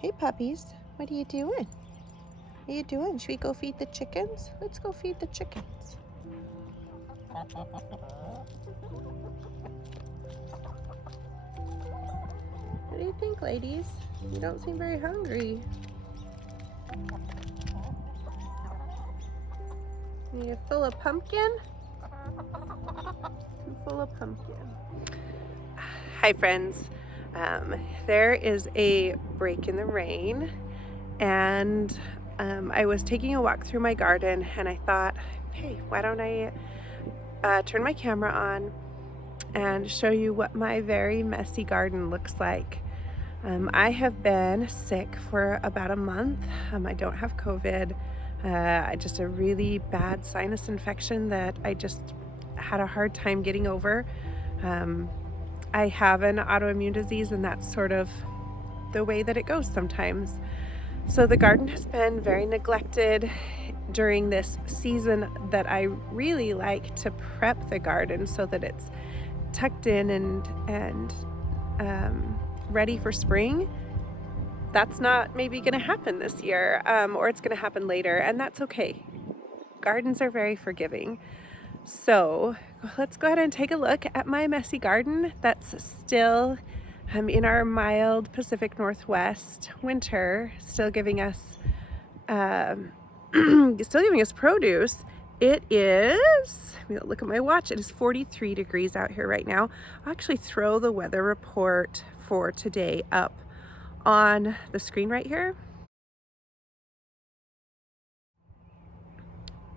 Hey puppies, what are you doing? What are you doing? Should we go feed the chickens? Let's go feed the chickens. What do you think, ladies? You don't seem very hungry. Are you full of pumpkin? I'm full of pumpkin. Hi friends. There is a break in the rain, and I was taking a walk through my garden and I thought, hey, why don't I turn my camera on and show you what my very messy garden looks like. I have been sick for about a month. I don't have COVID. I just a really bad sinus infection that I just had a hard time getting over. I have an autoimmune disease, and that's sort of the way that it goes sometimes. So the garden has been very neglected during this season that I really like to prep the garden so that it's tucked in and ready for spring. That's not maybe going to happen this year, or it's going to happen later, and that's okay. Gardens are very forgiving. So let's go ahead and take a look at my messy garden that's still in our mild Pacific Northwest winter, still giving us produce. It is, look at my watch, it is 43 degrees out here right now. I'll actually throw the weather report for today up on the screen right here.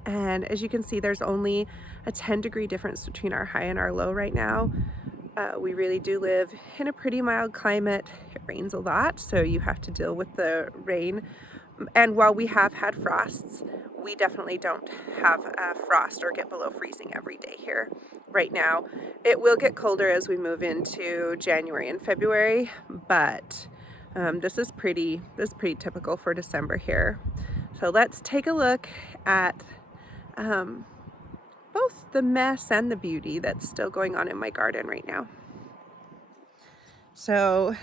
And as you can see, there's only a 10-degree difference between our high and our low right now. We really do live in a pretty mild climate. It rains a lot, so you have to deal with the rain. And while we have had frosts, we definitely don't have a frost or get below freezing every day here right now. It will get colder as we move into January and February, but this is pretty typical for December here. So let's take a look at both the mess and the beauty that's still going on in my garden right now. So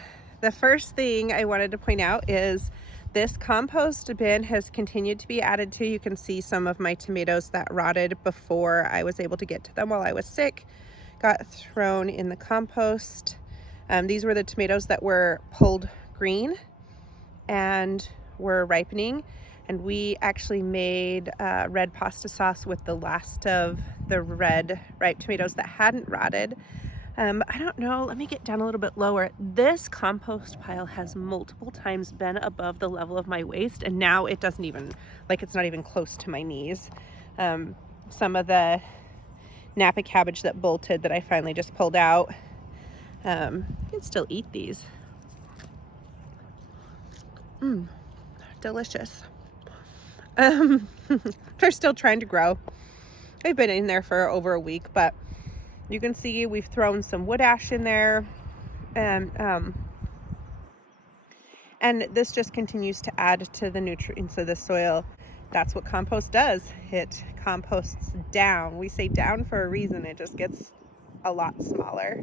the first thing I wanted to point out is this compost bin has continued to be added to. You can see some of my tomatoes that rotted before I was able to get to them while I was sick got thrown in the compost. These were the tomatoes that were pulled green and were ripening, and we actually made red pasta sauce with the last of the red ripe tomatoes that hadn't rotted. I don't know, let me get down a little bit lower. This compost pile has multiple times been above the level of my waist, and now it doesn't even, it's not even close to my knees. Some of the Napa cabbage that bolted that I finally just pulled out, you can still eat these. Delicious. They're still trying to grow. They've been in there for over a week, but you can see we've thrown some wood ash in there, and this just continues to add to the nutrients of the soil. That's what compost does. It composts down. We say down for a reason. It just gets a lot smaller.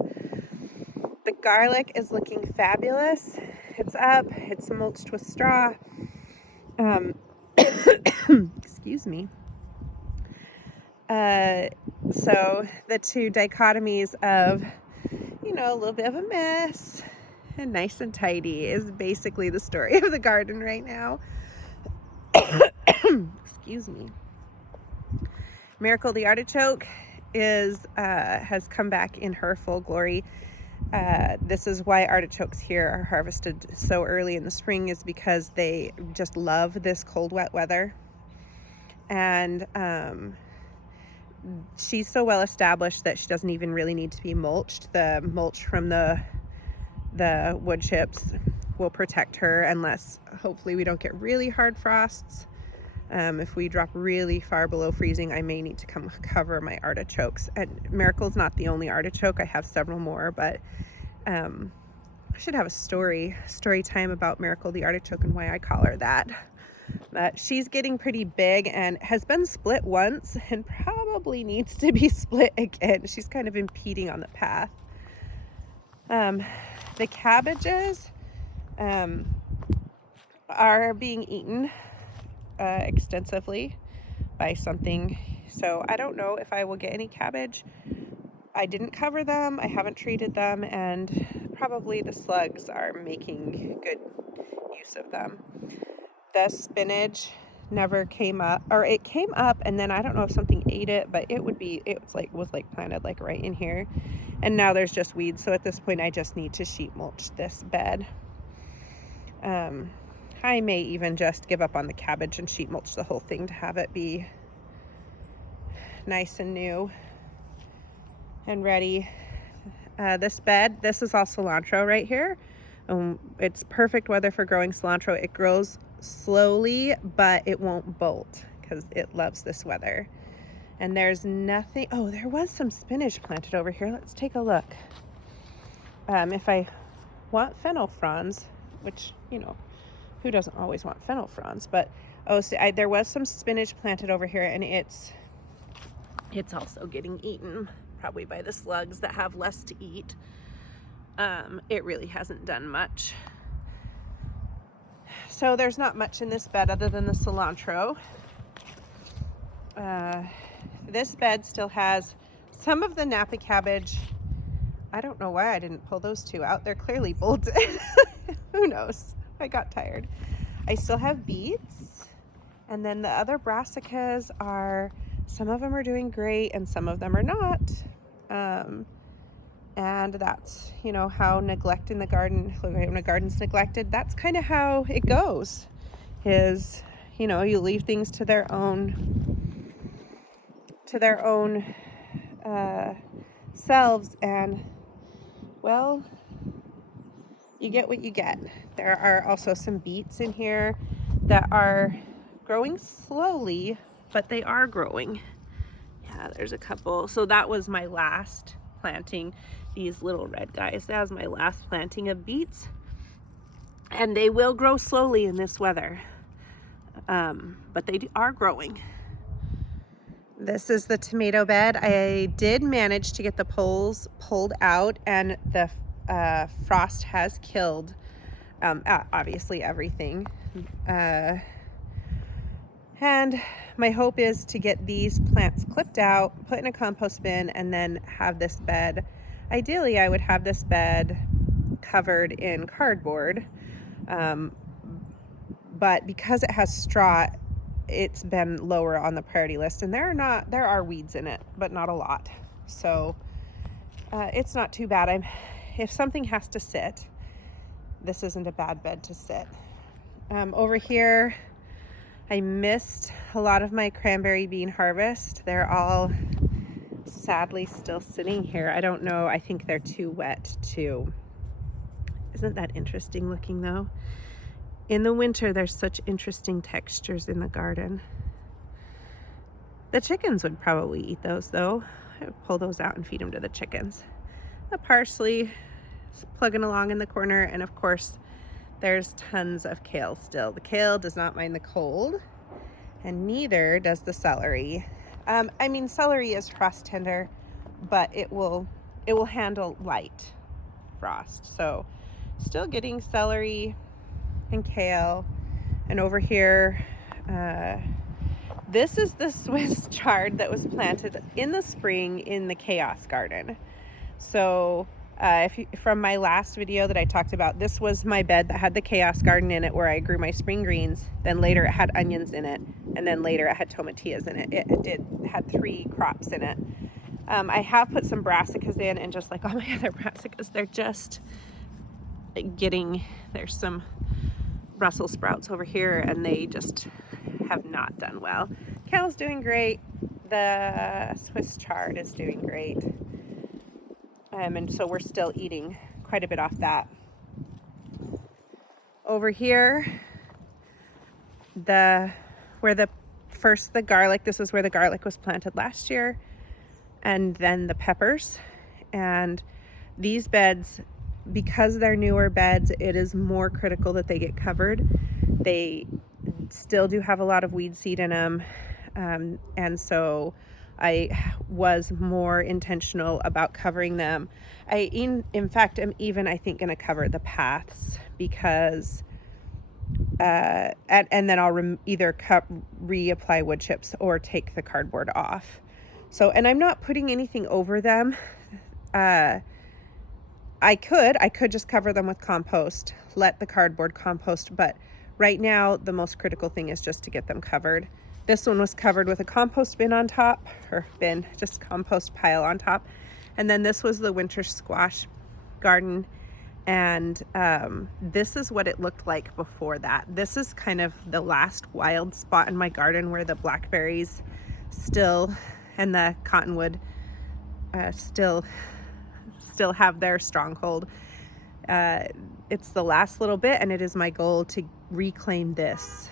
The garlic is looking fabulous. It's up. It's mulched with straw. Excuse me. So the two dichotomies of, a little bit of a mess and nice and tidy is basically the story of the garden right now. Excuse me. Miracle the artichoke has come back in her full glory. This is why artichokes here are harvested so early in the spring, is because they just love this cold, wet weather. And she's so well established that she doesn't even really need to be mulched. The mulch from the wood chips will protect her, unless hopefully we don't get really hard frosts. If we drop really far below freezing, I may need to come cover my artichokes. And Miracle's not the only artichoke. I have several more, but I should have a story time about Miracle the artichoke and why I call her that. But she's getting pretty big and has been split once and probably needs to be split again. She's kind of impeding on the path. The cabbages, are being eaten extensively by something. So I don't know if I will get any cabbage. I didn't cover them, I haven't treated them, and probably the slugs are making good use of them. The spinach never came up, or it came up and then I don't know if something ate it, but it was like planted like right in here, and now there's just weeds. So at this point I just need to sheet mulch this bed. I may even just give up on the cabbage and sheet mulch the whole thing to have it be nice and new and ready. This bed, this is all cilantro right here. It's perfect weather for growing cilantro. It grows slowly, but it won't bolt because it loves this weather. And there's nothing, oh, there was some spinach planted over here. Let's take a look. If I want fennel fronds, which, you know, who doesn't always want fennel fronds, but oh, see, there was some spinach planted over here, and it's also getting eaten, probably by the slugs that have less to eat. It really hasn't done much. So there's not much in this bed other than the cilantro. This bed still has some of the Napa cabbage. I don't know why I didn't pull those two out. They're clearly bolted. Who knows? I got tired. I still have beets. And then the other brassicas are, some of them are doing great and some of them are not. And that's, you know, how neglecting the garden, when a garden's neglected, that's kind of how it goes. Is, you know, you leave things to their own selves, and well, you get what you get. There are also some beets in here that are growing slowly, but they are growing. Yeah, there's a couple. So that was my last planting, these little red guys. That was my last planting of beets, and they will grow slowly in this weather, but they are growing. This is the tomato bed. I did manage to get the poles pulled out, and the frost has killed obviously everything. And my hope is to get these plants clipped out, put in a compost bin, and then have this bed. Ideally, I would have this bed covered in cardboard, but because it has straw, it's been lower on the priority list, and there are weeds in it, but not a lot. So it's not too bad. If something has to sit, this isn't a bad bed to sit. Over here, I missed a lot of my cranberry bean harvest. They're all sadly still sitting here. I don't know, I think they're too wet too. Isn't that interesting looking though? In the winter, there's such interesting textures in the garden. The chickens would probably eat those though. I would pull those out and feed them to the chickens. The parsley is plugging along in the corner, and of course there's tons of kale still. The kale does not mind the cold, and neither does the celery. I mean, celery is frost tender, but it will handle light frost. So still getting celery and kale. And over here, this is the Swiss chard that was planted in the spring in the chaos garden. So from my last video that I talked about, this was my bed that had the chaos garden in it, where I grew my spring greens. Then later it had onions in it, and then later it had tomatillas in it. It had 3 crops in it. I have put some brassicas in, and just like all my other brassicas, they're just there's some Brussels sprouts over here, and they just have not done well. Kale's doing great. The Swiss chard is doing great. And so we're still eating quite a bit off that. Over here, the garlic, this is where the garlic was planted last year, and then the peppers. And these beds, because they're newer beds, it is more critical that they get covered. They still do have a lot of weed seed in them, and so I was more intentional about covering them. In fact, I'm even, I think, going to cover the paths, because and then I'll either reapply wood chips or take the cardboard off. So, and I'm not putting anything over them. I could just cover them with compost, let the cardboard compost, but right now the most critical thing is just to get them covered. This one was covered with a compost bin on top, or bin, just compost pile on top. And then this was the winter squash garden. And this is what it looked like before that. This is kind of the last wild spot in my garden where the blackberries still and the cottonwood still have their stronghold. It's the last little bit, and it is my goal to reclaim this.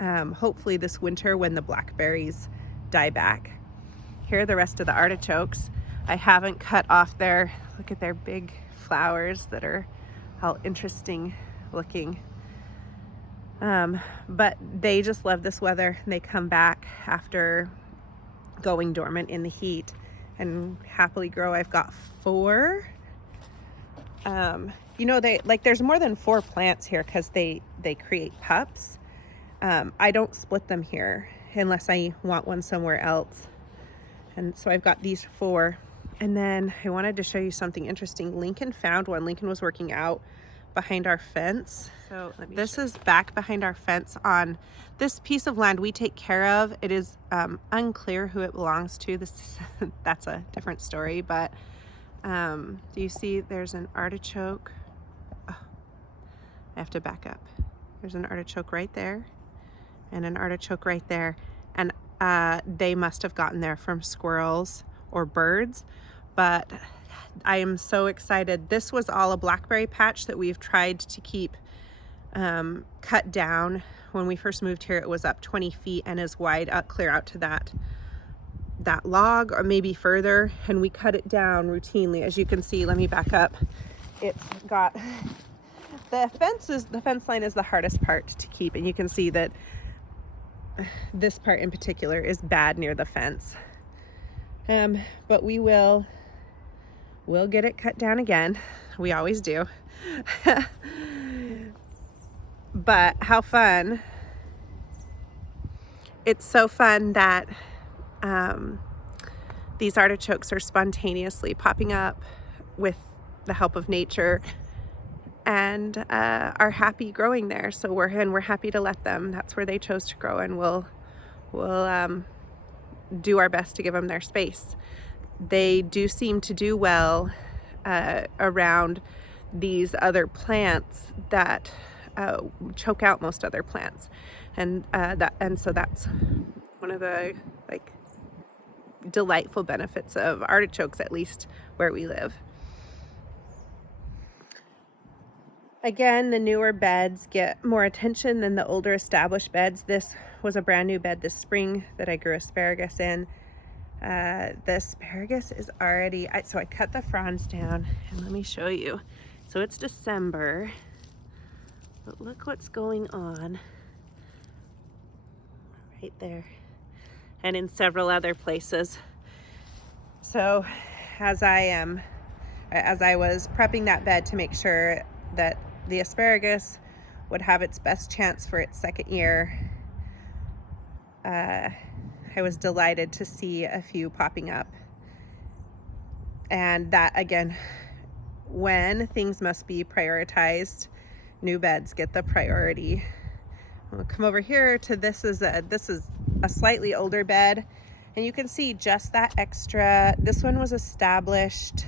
Hopefully this winter when the blackberries die back. Here are the rest of the artichokes. I haven't cut off look at their big flowers that are all interesting looking. But they just love this weather. They come back after going dormant in the heat and happily grow. I've got 4. There's more than 4 plants here because they create pups. I don't split them here unless I want one somewhere else. And so I've got these 4. And then I wanted to show you something interesting. Lincoln found one. Lincoln was working out behind our fence. So this is back behind our fence on this piece of land we take care of. It is unclear who it belongs to. That's a different story, but do you see there's an artichoke? Oh, I have to back up. There's an artichoke right there and an artichoke right there. And they must have gotten there from squirrels or birds, but I am so excited. This was all a blackberry patch that we've tried to keep cut down. When we first moved here, it was up 20 feet and is wide up clear out to that log or maybe further, and we cut it down routinely. As you can see, let me back up. It's got the fence line is the hardest part to keep, and you can see that this part in particular is bad near the fence. But we'll get it cut down again. We always do. But how fun. It's so fun that these artichokes are spontaneously popping up with the help of nature and are happy growing there. So we're happy to let them. That's where they chose to grow, and we'll do our best to give them their space. They do seem to do well around these other plants that choke out most other plants, and so that's one of the delightful benefits of artichokes, at least where we live. Again, the newer beds get more attention than the older established beds. This was a brand new bed this spring that I grew asparagus in. The asparagus is already, so I cut the fronds down, and let me show you. So it's December, but look what's going on right there, and in several other places. So as I was prepping that bed to make sure that the asparagus would have its best chance for its second year, I was delighted to see a few popping up. And that, again, when things must be prioritized, new beds get the priority. We'll come over here to this is a slightly older bed, and you can see just that extra. This one was established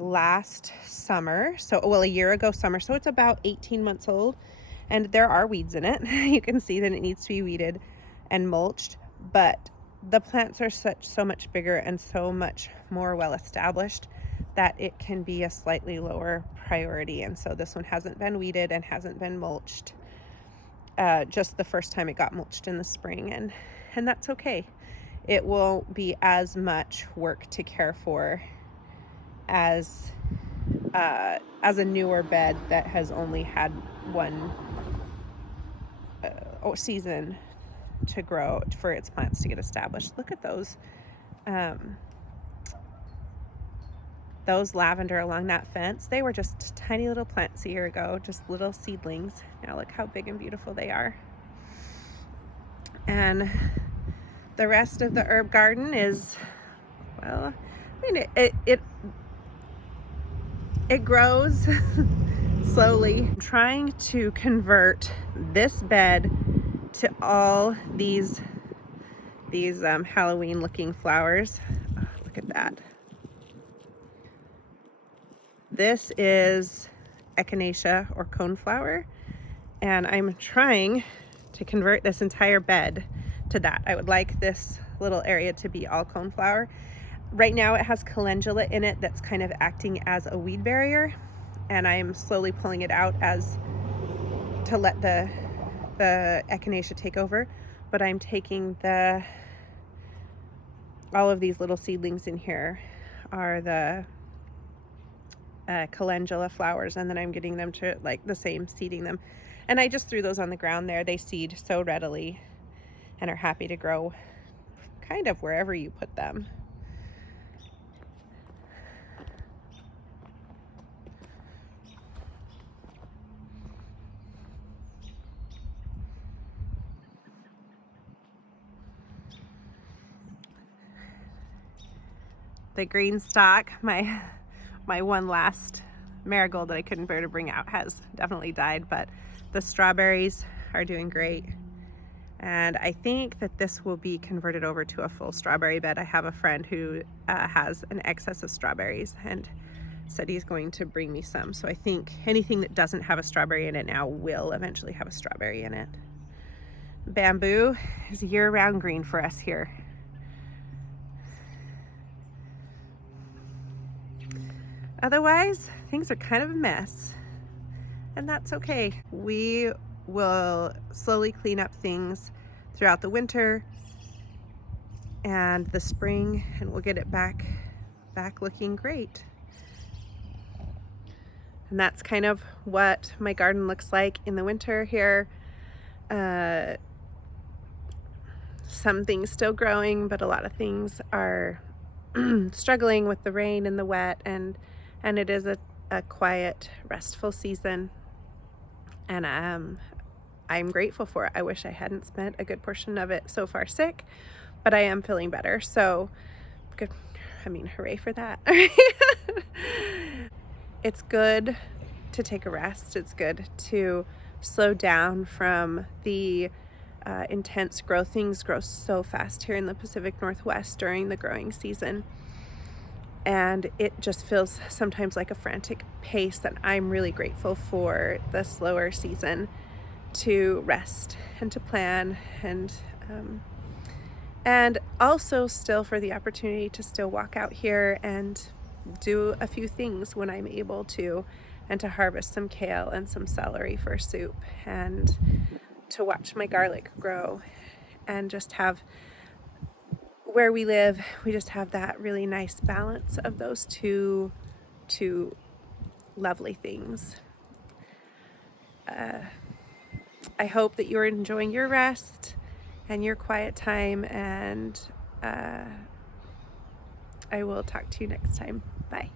last summer, a year ago summer, so it's about 18 months old, and there are weeds in it. You can see that it needs to be weeded and mulched, but the plants are so much bigger and so much more well established that it can be a slightly lower priority. And so this one hasn't been weeded and hasn't been mulched. Just the first time it got mulched in the spring, and that's okay. It won't be as much work to care for as a newer bed that has only had one season to grow for its plants to get established. Look at those. those lavender along that fence, they were just tiny little plants a year ago, just little seedlings. Now look how big and beautiful they are. And the rest of the herb garden is, well, I mean, it grows slowly. I'm trying to convert this bed to all these Halloween looking flowers. Oh, look at that. This is echinacea or coneflower, and I'm trying to convert this entire bed to that. I would like this little area to be all coneflower. Right now it has calendula in it that's kind of acting as a weed barrier, and I'm slowly pulling it out as to let the echinacea take over. But I'm taking all of these little seedlings in here are the calendula flowers, and then I'm getting them to like the same, seeding them, and I just threw those on the ground there. They seed so readily and are happy to grow kind of wherever you put them. The green stalk, my one last marigold that I couldn't bear to bring out, has definitely died, but the strawberries are doing great. And I think that this will be converted over to a full strawberry bed. I have a friend who has an excess of strawberries and said he's going to bring me some. So I think anything that doesn't have a strawberry in it now will eventually have a strawberry in it. Bamboo is year-round green for us here. Otherwise, things are kind of a mess, and that's okay. We will slowly clean up things throughout the winter and the spring, and we'll get it back looking great. And that's kind of what my garden looks like in the winter here. Some things still growing, but a lot of things are struggling with the rain and the wet, and it is a quiet, restful season, and I'm grateful for it. I wish I hadn't spent a good portion of it so far sick, but I am feeling better, so good. I mean, hooray for that. It's good to take a rest. It's good to slow down from the intense growth. Things grow so fast here in the Pacific Northwest during the growing season, and it just feels sometimes like a frantic pace, that I'm really grateful for the slower season to rest and to plan, and also still for the opportunity to still walk out here and do a few things when I'm able to, and to harvest some kale and some celery for soup, and to watch my garlic grow, and just have, where we live, we just have that really nice balance of those two lovely things. I hope that you're enjoying your rest and your quiet time, and I will talk to you next time. Bye.